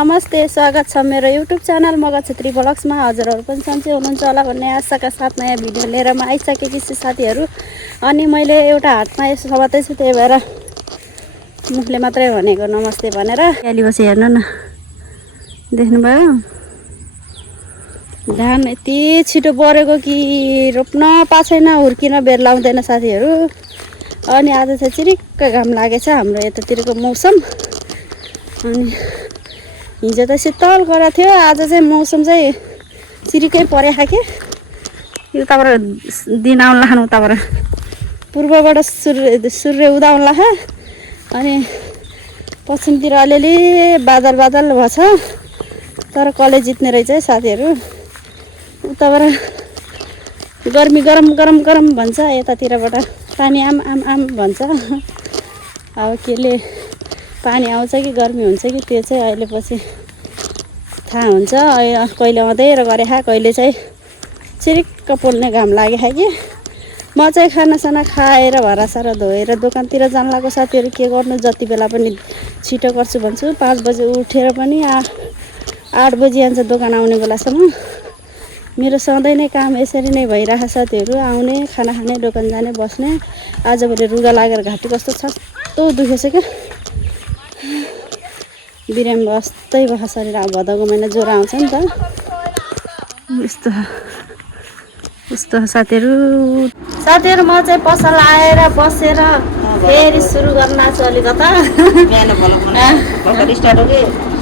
नमस्ते, स्वागत छ मेरो युट्युब च्यानल मगध छेत्री ब्लग्समा। हजुरहरू पनि सन्चै हुनुहुन्छ होला भन्ने आशाका साथ नयाँ भिडियो लिएर म आइसकेकी छु साथीहरू। अनि मैले एउटा हातमा यसो समात्दै छु, त्यही भएर मुखले मात्रै भनेको नमस्ते भनेर। अलि बसी हेर्नु न, देख्नुभयो धान यति छिटो बढेको कि रोप्न पाएको छैन, हुर्किन बेर लाउँदैन साथीहरू। अनि आज चाहिँ चिरिक्क घाम लागेछ हाम्रो यतातिरको मौसम। अनि हिजो त शीतल गरेको थियो, आज चाहिँ मौसम चाहिँ चिरिकै परेको के। उताबाट दिन आउला खानु, उताबाट पूर्वबाट सूर्य उदाउला खा। अनि पश्चिमतिर अलिअलि बादल बादल भएछ, तर कसले जित्ने रहेछ है साथीहरू। उताबाट गर्मी गरम गरम गरम भन्छ, यतातिरबाट पानी आम आम आम भन्छ। अब केले पानी आउँछ कि गर्मी हुन्छ कि त्यो चाहिँ अहिले पछि थाहा हुन्छ। कहिले आउँदै र गरे कहिले चाहिँ चिरिक्क पोल्ने घाम लागे कि। म चाहिँ खानासाना खाएर भाँडासारा धोएर दोकानतिर जान लागेको साथीहरू। के गर्नु, जति बेला पनि छिटो गर्छु भन्छु। 5 बजे उठेर पनि 8 बजी जान्छ दोकान आउने बेलासम्म। मेरो सधैँ नै काम यसरी नै भइरहेको साथीहरू। आउने, खाना खाने, दोकान जाने, बस्ने। आजभोलि रुगा लागेर घाँटी कस्तो छस्तो दुखेछ क्या। बिरामी बस्दै बस्छ शरीर। अब भदौको महिना ज्वरो आउँछ नि त, यस्तो साथीहरू। म चाहिँ पसल आएर बसेर फेरि सुरु गर्न छु अलिकता।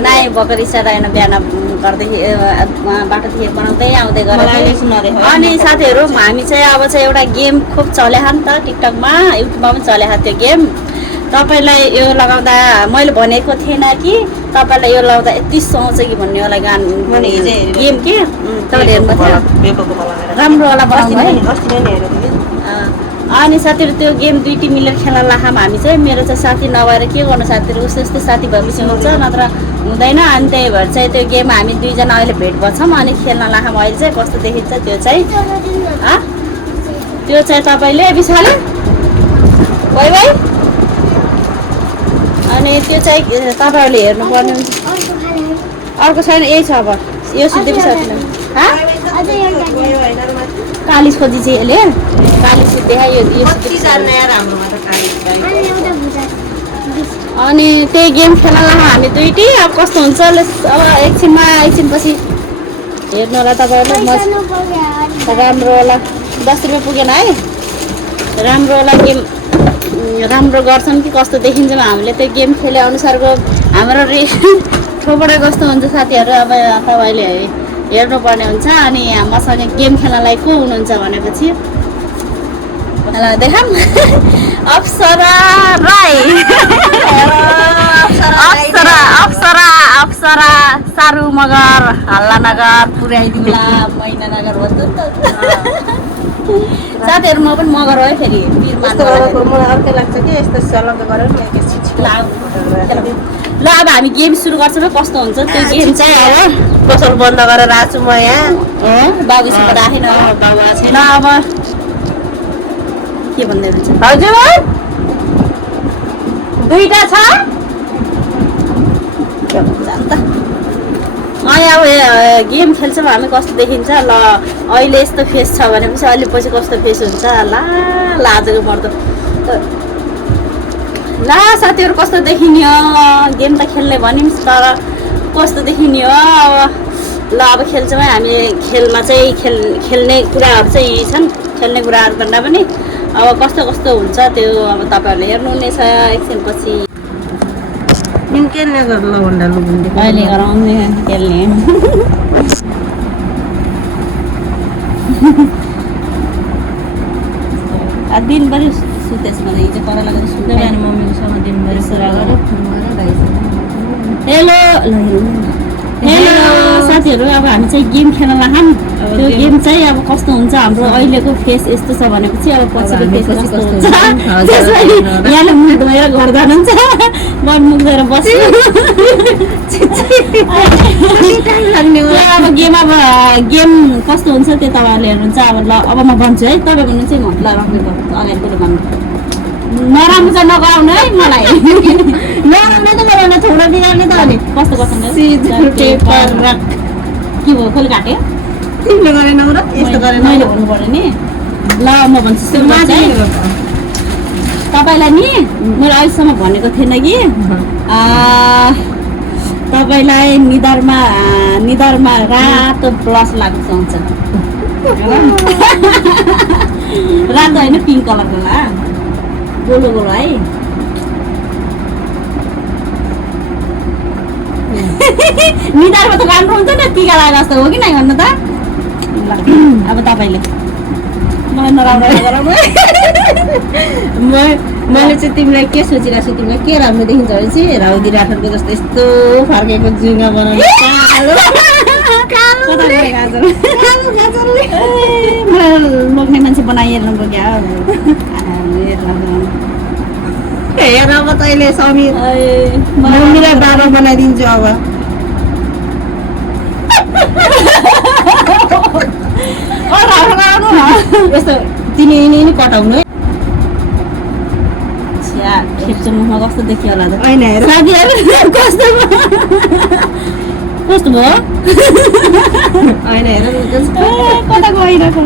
नाइ भर्खर स्टार्ट आएन, बिहान गर्दै बाटोतिर बनाउँदै आउँदै गरेको। अनि साथीहरू हामी चाहिँ अब चाहिँ एउटा गेम खुब चल्या नि त टिकटकमा, युट्युबमा पनि चल्या त्यो गेम। तपाईँलाई यो लगाउँदा मैले भनेको थिएन कि तपाईँलाई यो लगाउँदा यति सुहाउँछ कि भन्ने वाला गान गेम के तपाईँले हेर्नुभएको थियो, राम्रोवाला बनाउनु है। अनि साथीहरू त्यो गेम 2टी मिलेर खेल्न लाखौँ हामी चाहिँ। मेरो चाहिँ साथी नभएर के गर्नु साथीहरू, उस्तै उस्तै साथी भएपछि हुन्छ, नत्र हुँदैन। अनि त्यही भएर चाहिँ त्यो गेम हामी 2जना अहिले भेट भन्छौँ अनि खेल्न लाखौँ। अहिले चाहिँ कस्तो देखिन्छ त्यो चाहिँ तपाईँले विशाले भाइ भाइ। अनि त्यो चाहिँ तपाईँहरूले हेर्नुपर्ने हुन्छ। अर्को छैन, यही छ। अब यो सिद्धि कालिज खोजी चाहिँ यसले कालिज देखायो। अनि त्यही गेम खेल्न लाग्यो हामी 2टी। अब कस्तो हुन्छ अब एकछिनपछि हेर्नु होला तपाईँहरूले। राम्रोवाला 10 रुपियाँ पुगेन है। राम्रोवाला गेम राम्रो गर्छन् कि कस्तो देखिन्छ हामीले त्यो गेम खेले अनुसारको हाम्रो ठोपडा कस्तो हुन्छ साथीहरू। अब तपाईँले हेर्नुपर्ने हुन्छ। अनि मसँग गेम खेल्नलाई को हुनुहुन्छ भनेपछि देखाम अप्सरा राई, अप्सरा सारू मगर, हल्ला नगर, पुर्याइदिउँला मैना नगर भन्छ नि त साथीहरू। म पनि मगर हो है फेरि, अर्कै लाग्छ कि यस्तो सलङ्ग गरेर ल। अब हामी गेम सुरु गर्छौँ। कस्तो हुन्छ त्यो गेम चाहिँ। अब पसल बन्द गरेर आएको छु म यहाँ। बाबुसँग राखेन ल। अब के भन्दै हुन्छ हजुर, 2टा छ जान्त। अनि अब गेम खेल्छौँ हामी, कस्तो देखिन्छ ल। अहिले यस्तो फेस छ भनेपछि अहिले पछि कस्तो फेस हुन्छ ल आजको मर्दो ल। साथीहरू कस्तो देखिने हो गेम त खेल्ने भनिम्, तर कस्तो देखिने हो अब ल। अब खेल्छौँ हामी। खेलमा चाहिँ खेल्ने कुराहरू चाहिँ यी छन्। खेल्ने कुराहरू भन्दा पनि अब कस्तो कस्तो हुन्छ त्यो अब तपाईँहरूले हेर्नुहुनेछ एकछिनपछि। खेल्ने गर्नु भन्दा अहिले गराउने खेल्ने दिनभरि सुतेछ भने हिजो पर लागेर सुत्दै बिहान मम्मीसँग दिनभरि कुरा गरेर फोन गरेर हेलो साथीहरू। अब हामी चाहिँ गेम खेल्न लाग्छौँ। त्यो गेम चाहिँ अब कस्तो हुन्छ, हाम्रो अहिलेको फेस यस्तो छ भनेपछि अब पछिको फेस कस्तो हुन्छ त्यसलाई यहाँले मुख धोएर घर जानुहुन्छ, मन मुख धोएर बस्नु। अब गेम कस्तो हुन्छ त्यो तपाईँहरूले हेर्नुहुन्छ। अब ल अब म भन्छु है, तपाईँ भन्नु चाहिँ म ल राख्नु अगाडितिर भन्नु। नराम्रो चाहिँ नगराउनु है मलाई। लगाउने त लगाउने थोडा बिगार्ने त अनि कस्तो कस्तो सिजर पेपर रक के भयो कसले काट्यो तिमीले गरेनौ र यस्तो गरेनौ मैले भन्नु पर्यो नि ल म भन्छु त्यो माथि तपाईँलाई नि मैले अहिलेसम्म भनेको थिएन कि तपाईँलाई निधारमा रातो ब्लस लाग्नु चाहन्छ रातो होइन पिङ्क कलरको ला गोलो गोलो है निधारमा त राम्रो हुन्छ नि टिका लगाएर जस्तो हो कि नै भन्नु त ल अब तपाईँले मलाई नराम्रो नगराउनु मैले चाहिँ तिमीलाई के सोचिरहेको छु तिमीलाई के राम्रो देखिन्छ भने चाहिँ राउदी राठरको जस्तो यस्तो फर्केको जुङ्गा बनाउने कालो मलाई लोग्ने मान्छे बनाइहाल्नु क्या हेर अब तैँले समीर मम्मीलाई बाबा बनाइदिन्छु अब यस्तो तिनी यिनी कटाउनु है खेप्चो मुखमा कस्तो देखियो होला त होइन हेर साथीहरू कस्तो भयो होइन हेर कता गइरहेको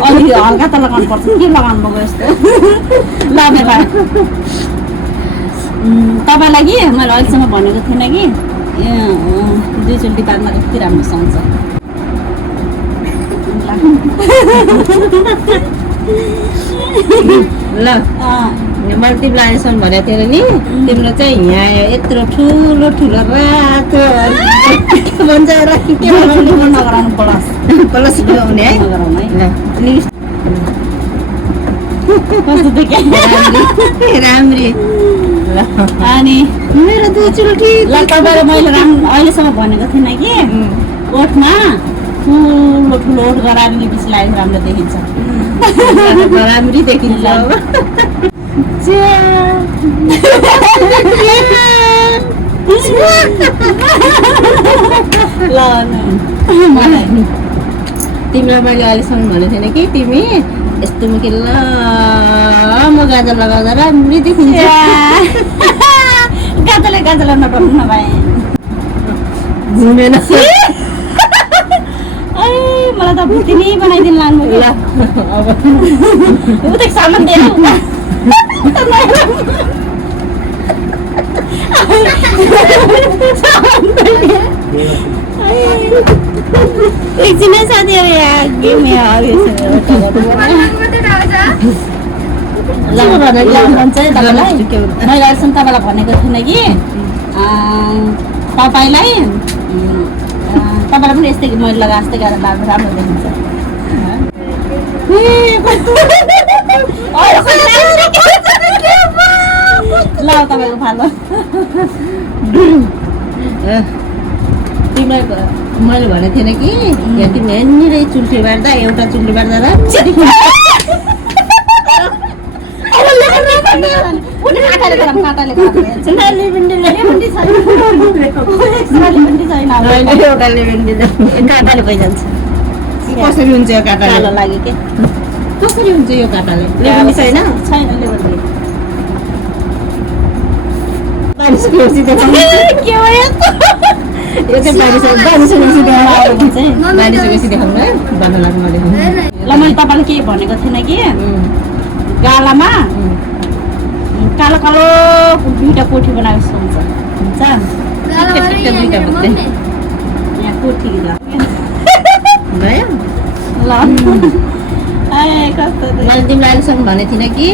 अलि हल्का त लगाउनु पर्छ के लगाउनु भएको यस्तो ल तपाईँलाई कि मैले अहिलेसम्म भनेको थिइनँ कि दुईचोटि बादमा कति राम्रो सुहाउँछ ल मैले तिमीलाई अहिलेसम्म भनेको थिएँ नि तिम्रो चाहिँ यहाँ यत्रो ठुलो ठुलो रातो भन्छ के नगराउनु प्लस प्लस हुने है नगराउनु है ल कस्तो देख्यो राम्री अनि मेरो दुईचोटि ल तपाईँलाई मैले अहिलेसम्म भनेको थिइनँ कि ओठमा ठुलो ठुलो ओठ गराएर लिपिस लगाएको राम्रो देखिन्छ राम्री देखिन्छ ल तिमीलाई मैले अहिलेसम्म भनेको थिएन कि तिमी यस्तो मुखी ल म गाजर लगाउँदा राम्री देखिन्छ गाजरले नटाउनु नभए घुमेन मलाई त भुटी नै बनाइदिनु लाग्नु ल अब उतै सामान दिएर एकछिनै साथीहरू यहाँ गेम भन्छ तपाईँलाई मैले अहिलेसम्म तपाईँलाई भनेको थिइनँ कि तपाईँलाई पनि यस्तै मैले लगाए जस्तै गरेर लाग्नु राम्रो देखिन्छ ल तपाईँको फालो तिमीलाई मैले भनेको थिएन कि यहाँ तिमीले यहाँनिरै चुल्ठी बार्दा एउटा चुल्ठी बार्दा राम्री एउटा लेभेन्डी काँटाले भइजान्छ कसरी हुन्छ यो काँटाले कालो लाग्यो के कसरी हुन्छ यो काँटाले लेभेन्डी छैन छैन लेभेन्डी मानिसको देखाउनु के हो यस्तो यो चाहिँ मानिसको देखाउनु है भन्नु लाग्नु देखाउनु ल मैले तपाईँलाई के भनेको थिइनँ कि गालामा कालो कालो दुईवटा कोठी बनाएको जस्तो हुन्छ यहाँ कोठी ल कस्तो मैले तिमीलाई अहिलेसम्म भनेको थिइनँ कि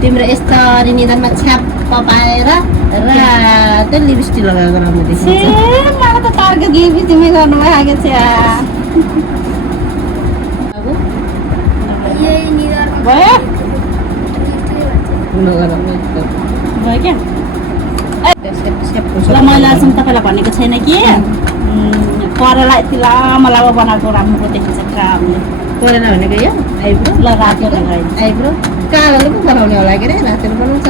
तिम्रो यस्तरी निधारमा छ्याप्प पाएर रातो लिपस्टिक लगाएको राम्रो देखिन्छ मलाई त टार्गेट लिपी तिमी गर्नु भएको छ भयो भयो क्या ल मैले अहिलेसम्म तपाईँलाई भनेको छैन कि परेला यति लामो लामो बनाएको राम्रो देखिन्छ कामले परेन भनेको यो आइब्रो ल रातो लगाइदिन्छ आइब्रो कालोले पो बनाउने होला के अरे रातोले बनाउँछ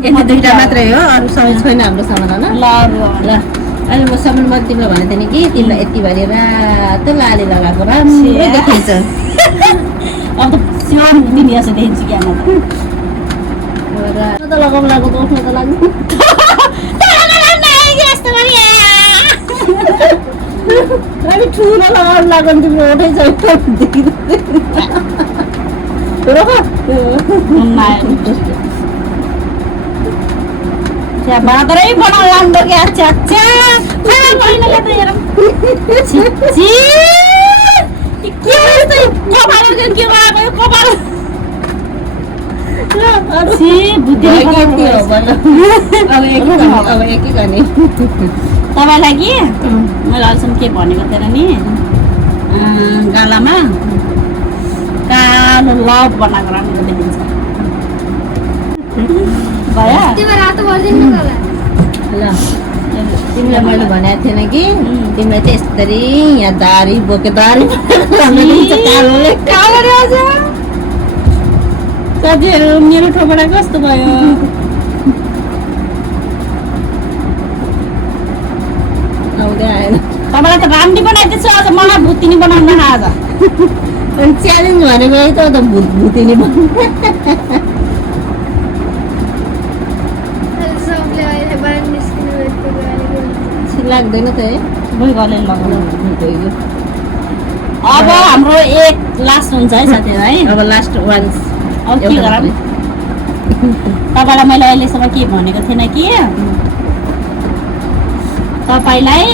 यति दुईवटा मात्रै हो अरू सबै छैन हाम्रो सामान होइन ल ल अहिले म सामान मैले तिमीलाई भनेको थिएँ नि कि तिमीलाई यति भरि रातो लाली लगाएको राम्रो देखिन्छ अब त स्योर दिने जस्तो देखिन्छु कि आमा त लगाउनु लाग्यो त उठ्न त लाग्यो अनि ठुलो लगाउनु लाग्यो भने तिम्रो उठै छ त्यहाँ बाँदरै बनाउनु लाग्दो क्या च्याच्या महिनाले त हेरौँ के कपाल के भएको कपाल तपाईँलाई कि मैले अहिलेसम्म के भनेको थिएन नि गालामा कालो लभ बनाएको राम्रो देखिन्छ भयो ल तिमीलाई मैले भनेको थिएन कि तिमीलाई चाहिँ यस्तरी यहाँ दारी बोके दारी साथीहरू मेरो ठोपडा कस्तो भयो आउँदै आएन तपाईँलाई त राम्री बनाइदिन्छु आज मलाई भुतिनी बनाउनु आज च्यालेन्ज भनेको यही त भुतिनी लाग्दैन त है भोलि घरले लगाउनु अब हाम्रो एक लास्ट हुन्छ है साथीहरू है अब लास्ट वान्स अब के गरौँ तपाईँलाई मैले अहिलेसम्म के भनेको थिएन कि तपाईँलाई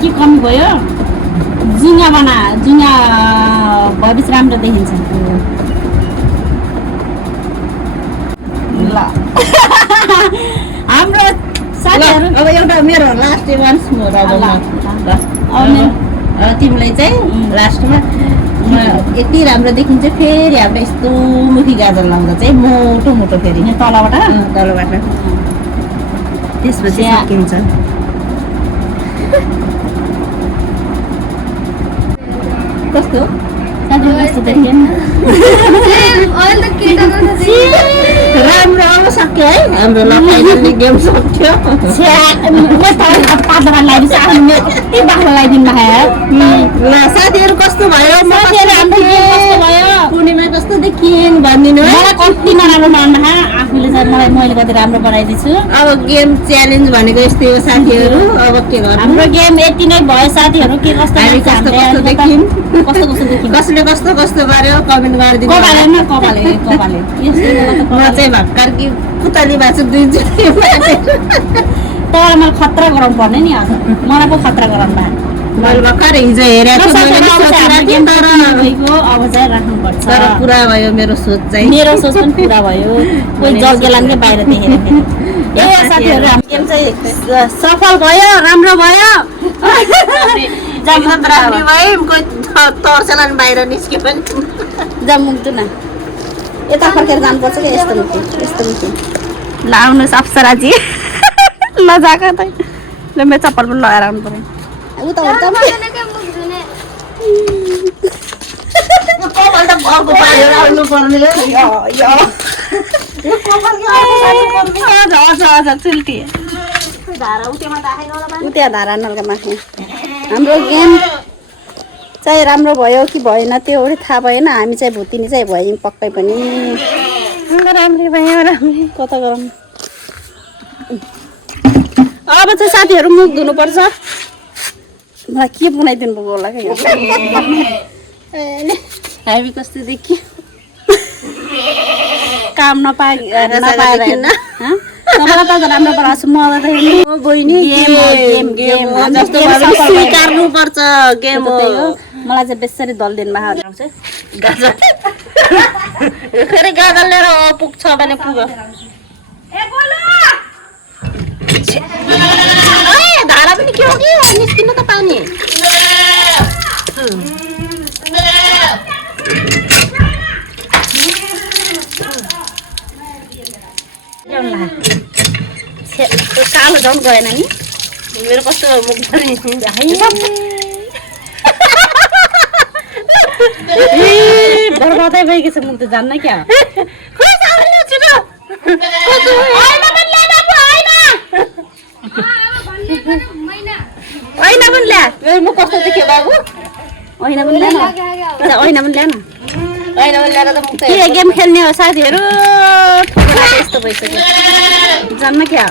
के कमी भयो जुङ्गा भविष्य राम्रो देखिन्छ ल हाम्रो साथीहरू अब एउटा मेरो लास्ट वान्स मोर तिमीलाई चाहिँ लास्टमा यति राम्रो देखिन्छ फेरि हाम्रो यस्तो मुखी गाजर लाउँदा चाहिँ मोटो मोटो फेरि तलबाट त्यसपछि सकिन्छ कस्तो कस्तो देखिएन राम्रो अब सक्यो है हाम्रो लगाइदिने गेम सक्यो ल साथीहरू कस्तो भयो पूर्णिमा कस्तो देखिन् भनिदिनु है कति नराम्रो नभए आफूले चाहिँ मैले कति राम्रो बनाइदिन्छु अब गेम च्यालेन्ज भनेको यस्तै हो साथीहरू अब के गर्नु हाम्रो गेम यति नै भयो साथीहरू के कस्तो देखिन् कसले कस्तो गर्यो कमेन्ट गरिदिनु म चाहिँ भर्खर कि पुतली भएको छु दुईचोटि तपाईँलाई मैले खतरा गराउनु पर्ने नि आज मलाई पो खतरा गराउनु भयो मैले भर्खर हिजो हेरेको अब चाहिँ राख्नुपर्छ तर पुरा भयो मेरो सोच चाहिँ मेरो सोच पनि पुरा भयो कोही जग्गालाई नै बाहिर देखेर ए साथीहरू हाम्रो गेम चाहिँ सफल भयो राम्रो भयो तर्सलान बाहिर निस्क्यो पनि जम्मुक्दु न यता फर्केर जानुपर्छ कि यस्तो मुख्य ल आउनुहोस् अप्सराजी ल जाएको त ल मेरो चप्पल पनि लगाएर आउनु पऱ्यो उता चुल्टी उता धारा नल्का माथि हाम्रो गेम चाहिँ राम्रो भयो कि भएन त्यो पनि थाहा भएन हामी चाहिँ भुतिनी चाहिँ भयौँ पक्कै पनि राम्रै भयो राम्रै कता गरौँ अब चाहिँ साथीहरू मुख धुनुपर्छ मलाई के बनाइदिनु भएको होला क्या हामी कस्तो देखियो काम नपाएर तपाईँलाई त राम्रो बनाएको छु मलाई त बहिनी जस्तो स्वीकार्नुपर्छ गेम हो मलाई चाहिँ बेसरी दल दिनमा आउँछ फेरि गाजर लिएर पुग्छ भने पुग्यो धारा पनि के हो कि निस्किनु त पानी कालो झन् गएन नि मेरो कस्तो मुख बर्बादै भइगएछ मुख त जान्न क्या ऐना पनि ल्या म कस्तो देख्यो बाबु ऐना पनि ल्या न ऐना पनि ल्या न होइन ल्याएर त मुक्त के गेम खेल्ने हो साथीहरू ठुलो यस्तो भइसक्यो जन्म क्या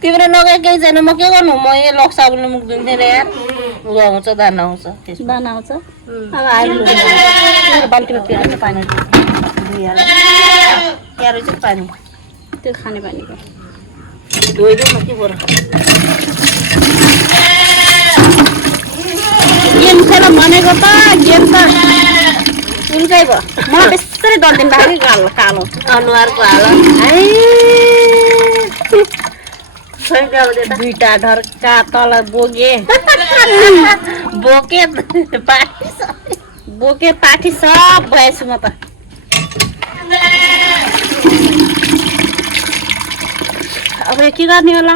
तिम्रो नगए केही छैन म के गर्नु म यो लक साबुनले मुख धुन्थेँ रे यार आउँछ दाना आउँछ त्यसमा दाना आउँछ अब आएर बाल्टीमा पिएर पानी धुइहाल क्यारो चाहिँ पानी त्यो खाने पानीको धोइदिउँ न के गर गेम खेल भनेको त गेम त उल्कै भयो मलाई त्यसरी दर्दिन भएको कि कालो कालो अनुहारको हाल दुईटा ढर्का तल बोके बोके बोके पाठी सब भएछु म त अब के गर्ने होला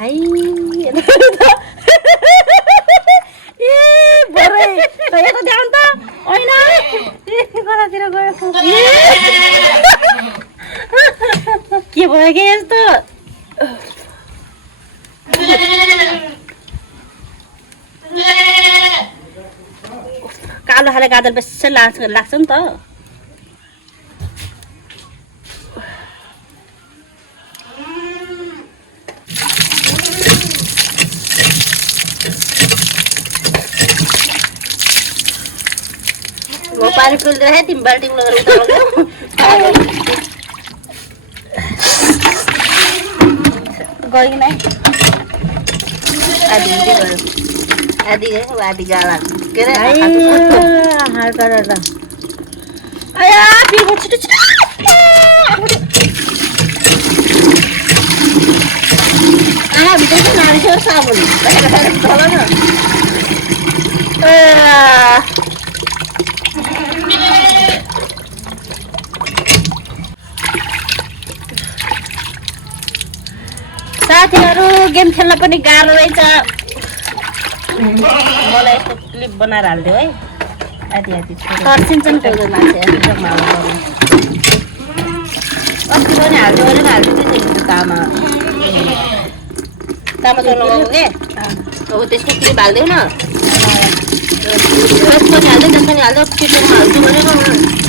है ए बरै त यता ध्यान त होइन कतातिर गयो के भयो के यस्तो कालो खाले गाजर बेसी लाग्छ नि त म पानी पिल्दै तिमी बाल्टी लगेर उता गयो नै आधी गयो आधी गयो आधी गाला के रे हार गरेर आया पिरो छिटो छिटो भित्र चाहिँ नारिखेर साबुन चल न साथीहरू गेम खेल्न पनि गाह्रो रहेछ मलाई यस्तो क्लिप बनाएर हालिदियो है आधी आधी तर्सिन्छन् कोही मान्छे अस्ति पनि हालिदियो भने हालिदिँदै थियो तामा तामा चल्नु गएको के अब त्यसको क्लिप हालिदेऊ न पनि हाल्दै त्यस पनि हाल्दै पिटरमा हाल्छु भनेको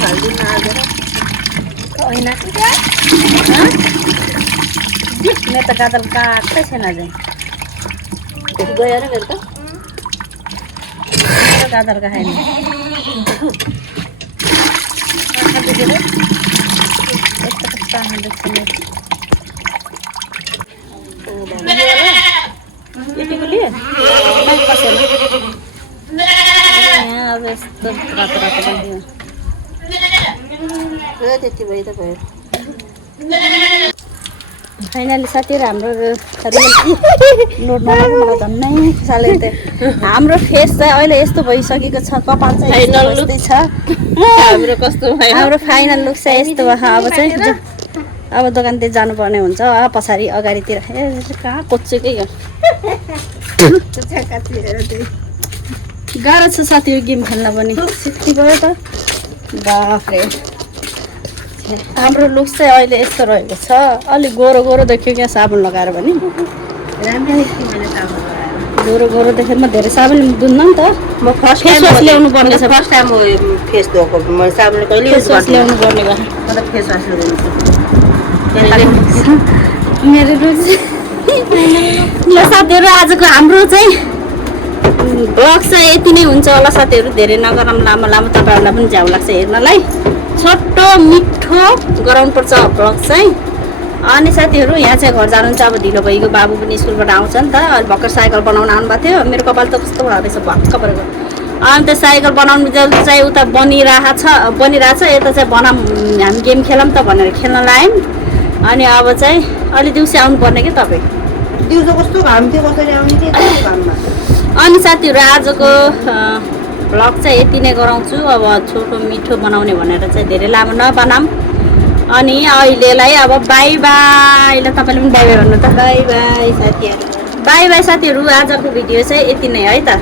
हालिदिनु हाल्दैन होइन मेरो त गाजर काट्दै छैन अझै गयो अरे मेरो त गाजर खाएन यतिको लिए कसेर यहाँ अब यस्तो रातो रातो बनिदियो त्यति भयो त भयो फाइनली साथीहरू हाम्रो लोड नलाग्यो मलाई झन्नै साले हाम्रो फेस चाहिँ अहिले यस्तो भइसकेको छ कपाल चाहिँ यस्तै छ हाम्रो कस्तो भयो हाम्रो फाइनल लुक चाहिँ यस्तो भयो अब चाहिँ अब दोकानतिर जानुपर्ने हुन्छ पछाडि अगाडितिर ए कहाँ कोचेकै हो गाह्रो छ साथीहरू गेम खेल्न पनि सिक्ति भयो त बाफ्रे हाम्रो लुक्स चाहिँ अहिले यस्तो रहेको छ अलिक गोरो गोरो देख्यो क्या साबुन लगाएर पनि गोरो गोरो देखेर म धेरै साबुन धुन्न नि त म फर्स्ट फेस वास ल्याउनु पर्ने छ फर्स्ट टाइम फेस धोएको मैले साबुन कहिले फेस वास ल्याउनु पर्ने भयो म त फेस वास मेरो रुचि ल साथीहरू आजको हाम्रो चाहिँ ब्लग चाहिँ यति नै हुन्छ होला साथीहरू धेरै नगरौँ लामो लामो तपाईँहरूलाई पनि झ्याउ लाग्छ हेर्नलाई छोटो मिठो गराउनुपर्छ भ्लग चाहिँ अनि साथीहरू यहाँ चाहिँ घर जानुहुन्छ अब ढिलो भइगयो बाबु पनि स्कुलबाट आउँछ नि त अहिले भर्खर साइकल बनाउन आउनुभएको थियो मेरो कपाल त कस्तो रहेछ भक्क परेको अनि त साइकल बनाउनु चाहिँ उता बनिरहेछ यता चाहिँ बनाऊँ हामी गेम खेलौँ त भनेर खेल्न लायौँ अनि अब चाहिँ अलि दिउँसो आउनुपर्ने क्या तपाईँ दिउँसो कस्तो घाम थियो कसरी आउने थियो घाममा अनि साथीहरू आजको भ्लग चाहिँ यति नै गराउँछु अब छोटो मिठो बनाउने भनेर चाहिँ धेरै लामो नबनाऊँ अनि अहिलेलाई अब बाई बाई ल तपाईँले पनि बाई बाई भन्नु त बाई बाई साथीहरू बाई बाई साथीहरू आजको भिडियो चाहिँ यति नै है त